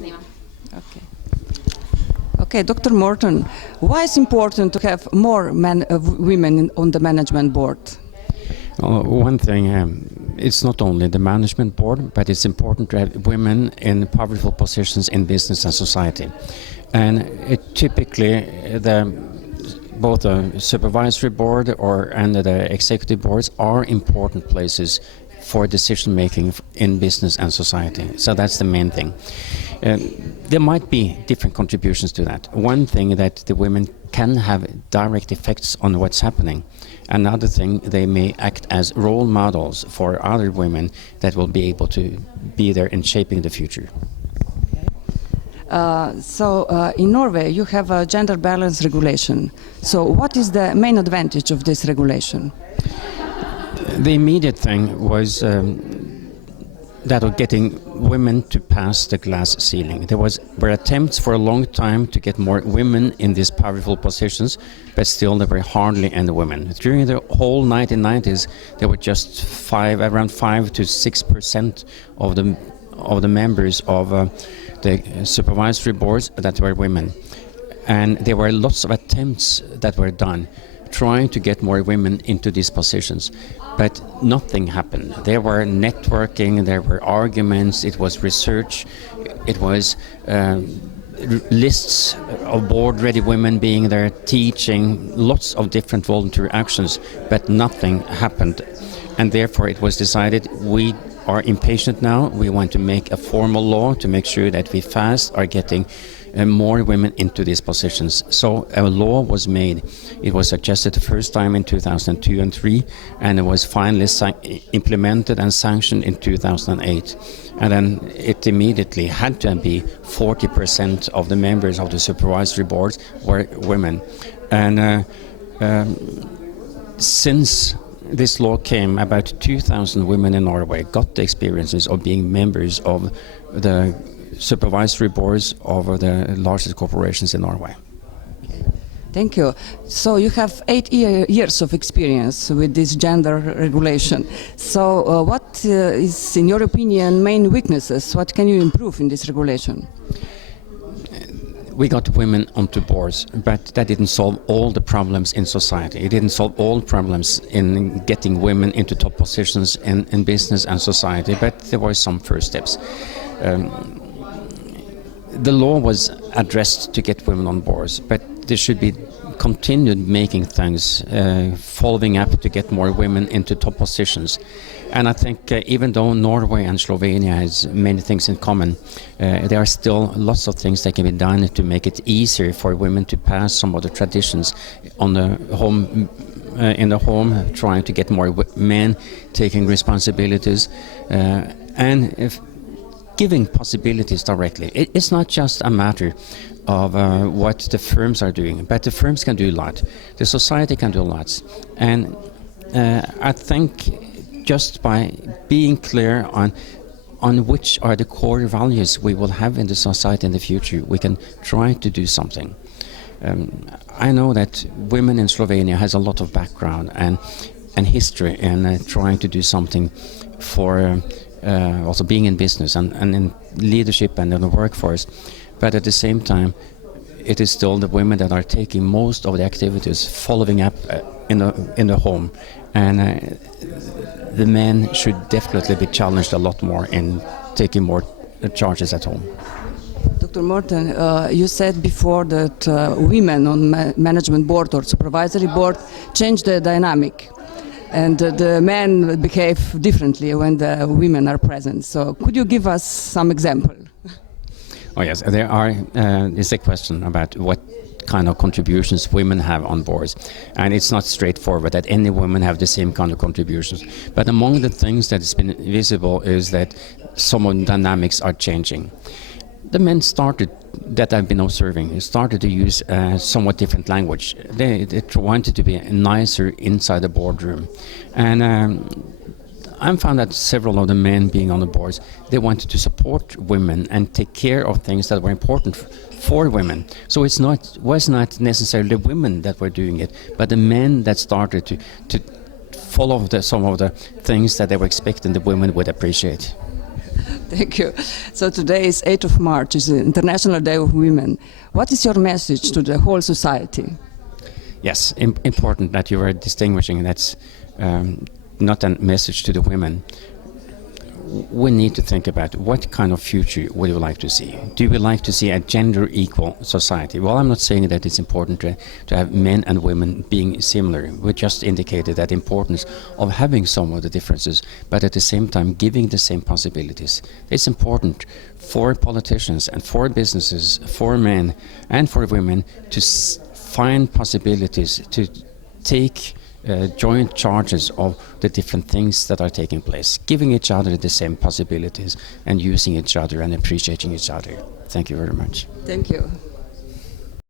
Okay. Okay, Dr. Morten, why is it important to have more women on the management board? One thing, it's not only the management board, but it's important to have women in powerful positions in business and society. And typically, both the supervisory board and the executive boards are important places for decision making in business and society. So that's the main thing. There might be different contributions to that. One thing that the women can have direct effects on what's happening. Another thing, they may act as role models for other women that will be able to be there in shaping the future. In Norway, you have a gender balance regulation. So what is the main advantage of this regulation? The immediate thing was that of getting women to pass the glass ceiling. There were attempts for a long time to get more women in these powerful positions, but still there were hardly any women. During the whole 1990s, there were just around 5 to 6% of the members of the supervisory boards that were women. And there were lots of attempts that were done trying to get more women into these positions, but nothing happened. There were networking, there were arguments, it was research, it was lists of board-ready women being there teaching, lots of different volunteer actions, but nothing happened. And therefore it was decided we are impatient now, we want to make a formal law to make sure that we fast are getting more women into these positions. So a law was made. It was suggested the first time in 2002 and 2003, and it was finally implemented and sanctioned in 2008. And then it immediately had to be 40% of the members of the supervisory boards were women. And since this law came, about 2,000 women in Norway got the experiences of being members of the supervisory boards of the largest corporations in Norway. Thank you. So you have 8 years of experience with this gender regulation. So what is, in your opinion, main weaknesses? What can you improve in this regulation? We got women onto boards, but that didn't solve all the problems in society. It didn't solve all problems in getting women into top positions in business and society, but there were some first steps. The law was addressed to get women on boards, but there should be continued making things, following up to get more women into top positions. And I think even though Norway and Slovenia has many things in common, there are still lots of things that can be done to make it easier for women to pass some of the traditions on the home, in the home, trying to get more men taking responsibilities, and giving possibilities directly. It's not just a matter of what the firms are doing, but the firms can do a lot. The society can do a lot. And I think just by being clear on which are the core values we will have in the society in the future, we can try to do something. I know that women in Slovenia has a lot of background and history in trying to do something for also being in business and in leadership and in the workforce. But at the same time, it is still the women that are taking most of the activities, following up in the home. And the men should definitely be challenged a lot more in taking more charges at home. Dr. Morten, you said before that women on management board or supervisory board change the dynamic. And the men behave differently when the women are present. So could you give us some example? Oh yes, there's a question about what kind of contributions women have on boards. And it's not straightforward that any women have the same kind of contributions. But among the things that has been visible is that some of the dynamics are changing. The men that I've been observing, started to use somewhat different language. They wanted to be nicer inside the boardroom. And I found that several of the men being on the boards, they wanted to support women and take care of things that were important for women. So was not necessarily the women that were doing it, but the men that started to follow some of the things that they were expecting the women would appreciate. Thank you. So today is 8th of March, is the International Day of Women. What is your message to the whole society? Yes, important that you are distinguishing. That's not a message to the women. We need to think about what kind of future would you like to see. Do you like to see a gender equal society? Well, I'm not saying that it's important to have men and women being similar. We just indicated that importance of having some of the differences, but at the same time giving the same possibilities. It's important for politicians and for businesses, for men and for women to find possibilities to take joint charges of the different things that are taking place, giving each other the same possibilities and using each other and appreciating each other. Thank you very much. Thank you.